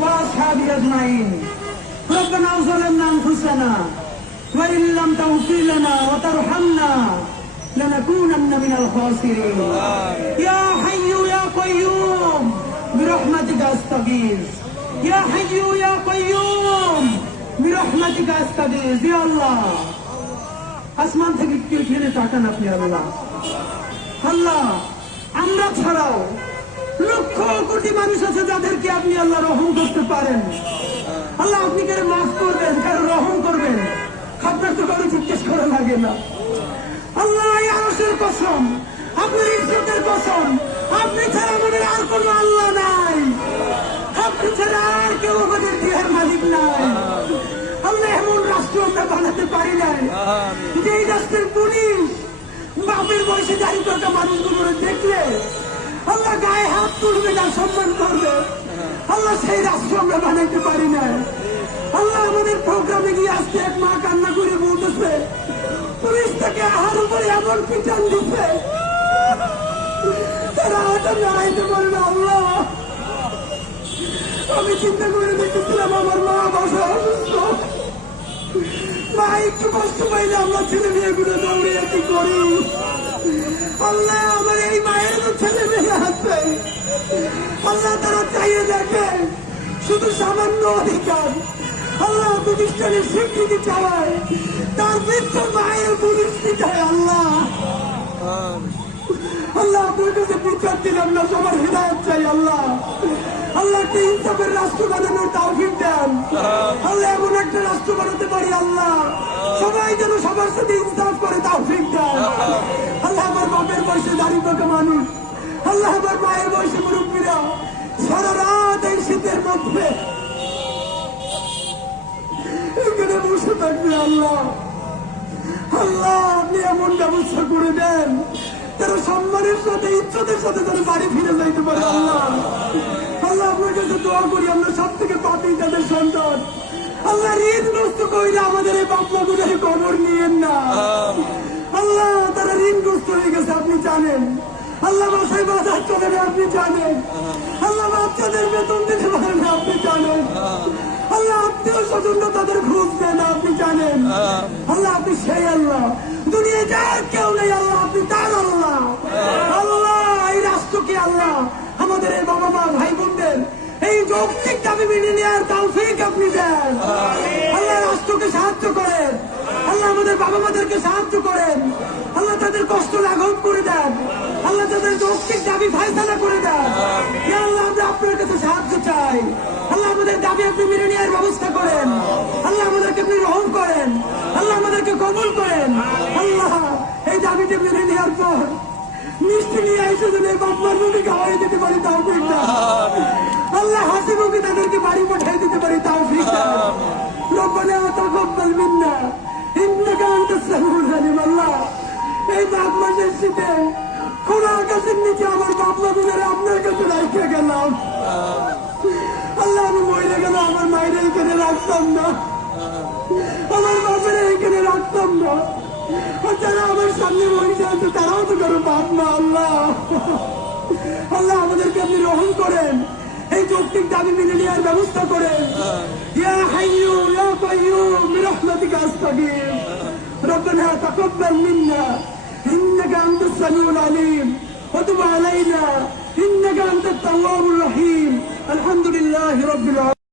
وأصحابي أجمعين. ربنا ظلمنا أنفسنا وإن لم تغفر لنا وترحمنا لنكونن من الخاسرين. يا حي يا قيوم برحمتك أستغيث. يا حي يا قيوم برحمتك أستغيث. يا الله আসমান থেকে কেউ ফেলে তাকান আপনি আল্লাহ। আল্লাহ আমরা ছাড়াও লক্ষ কোটি মানুষ আছে যাদেরকে আপনি আল্লাহ রহম করতে পারেন। আল্লাহ আপনি কারো মাফ করবেন, কারো রহম করবেন, আপনার তো কারো জিজ্ঞেস করা লাগে না। আল্লাহ এই আরশের কসম, আপনার ইজ্জতের কসম, আপনি ছাড়া আমাদের আর কোন আল্লাহ নাই, আপনি ছাড়া আর কেউ আমাদের দেহের মালিক নাই। আল্লাহ এমন রাষ্ট্র আমরা বানাতে পারি নাই যে এই রাষ্ট্রের পুলিশ বাপের বয়সে দাঁড়িয়ে থাকা মানুষগুলো দেখলে আল্লাহ গায়ে হাত তুলবে না, সম্মান করবে। আল্লাহ সেই রাষ্ট্র আমরা বানাইতে পারি না। আল্লাহ আমাদের প্রোগ্রামে গিয়ে আসতে এক মা কান্না করে বলতেছে পুলিশ থেকে আহার উপরে এমন পিটান দিচ্ছে তারা হাতে দাঁড়াইতে পারে না। আল্লাহ আমি চিন্তা করে দেখেছিলাম আমার মা বাসা অসুস্থ, মা একটু কষ্ট পাইলে আমরা ছেলে মেয়েগুলো দৌড়িয়ে কি করি। আল্লাহ আমার এই মায়ের তো ছেলে মেয়ে আছে, আল্লাহ তারা চাইয়ে দেখে শুধু সামান্য অধিকার। আল্লাহ প্রতিষ্ঠানের স্বীকৃতি চাওয়ায় তার বৃদ্ধ মায়ের পুলিশ চায়। আল্লাহ আল্লাহ আপনার কাছে বিচার দিলাম না, সবার হৃদায়ত চাই। আল্লাহ আল্লাহ একটা ইনসাফের রাষ্ট্র বানানোর তাওফিক দেন। আল্লাহ এমন একটা রাষ্ট্র বানাতে পারি আল্লাহ সবাই যেন সবার সাথে ইনসাফ করে তাওফিক দেন। আল্লাহ আমার বাপের বয়সে দাঁড়িয়ে থাকা মানুষ, আল্লাহ আমার মায়ের বয়সে মুরব্বীরা সারা রাত এই শীতের মধ্যে এখানে বসে থাকবে। আল্লাহ আল্লাহ আপনি এমন ব্যবস্থা করে দেন তারা সম্মানের সাথে ইজ্জতের সাথে তারা বাড়ি ফিরে যাইতে পারে। আল্লাহ আল্লাহ আপনার কাছে দোয়া করি আমরা সব থেকে পাপী তাদের সন্তান। আল্লাহ ঋণগ্রস্ত কইরা আমাদের এই বাপমা গুলোর খবর নিয়েন না। আল্লাহ তারা ঋণগ্রস্ত হয়ে গেছে আপনি জানেন। আল্লাহ বাসায় বাজার চলে না আপনি জানেন। আল্লাহ বাচ্চাদের বেতন দিতে পারেন না আপনি জানেন। আল্লাহ আত্মীয় স্বজনরা তাদের ঘুষ দেন না আপনি জানেন। আল্লাহ আপনি সেই আল্লাহ, দুনিয়ায় যার কেউ নেই আল্লাহ আপনি তার আল্লাহ। আল্লাহ এই রাষ্ট্রকে আল্লাহ আমাদের এই বাবা মা ভাই বোনদের এই যৌক্তিক দাবি মেনে নেওয়ার তৌফিক আপনি দেন। আল্লাহ রাষ্ট্রকে সাহায্য করেন, আল্লাহ আমাদের বাবা মাদেরকে সাহায্য করেন, আল্লাহ তাদের কষ্ট লাঘব করে দেন, আল্লাহ তাদের যৌক্তিক দাবি ফায়সালা করে দেন। আল্লাহ আমরা আপনার কাছে সাহায্য চাই। আল্লাহ আমাদের দাবি আপনি মেনে নেওয়ার ব্যবস্থা করেন। আল্লাহ আমাদেরকে আপনি রহম করেন, আল্লাহ আমাদেরকে কবুল করেন। আল্লাহ এই দাবিটা মেনে নেওয়ার পর মিষ্টি নিয়ে এসে যদি বাপমার মুখে খাওয়াই দিতে পারি তাওফিক দাও। আল্লাহ হাসি মুখে তাদেরকে বাড়ি পাঠিয়ে দিতে পারি তাওফিক দাও। রব্বানা তাকাব্বাল মিন্না ইন্নাকা আনতাস সামিউল আলিম। আল্লাহ এই মাঘ মাসের শীতে খোলা আকাশের নিচে আমার বাপমা গুলোরে আপনার কাছে রাখতে গেলাম। আল্লাহ আমি মরে গেল আমার মায়ের এখানে রাখতাম না, আমার বাপের এখানে রাখতাম না, যারা আমার সামনে বসে আছে তারাও তো কারো বাপ না। আল্লাহ আল্লাহ আমাদেরকে আপনি রহম করেন, এই যৌক্তিক দাবি মেনে নেওয়ার ব্যবস্থা করেন। ইয়া হাইয়্যু ইয়া কাইয়্যুম বিরহমাতিকা আস্তাগীথ। রব্বানা তাকাব্বাল মিন্না ইন্নাকা আনতাস সামিউল আলিম ওয়া তুব আলাইনা ইন্নাকা আনতাত তাওয়াবুর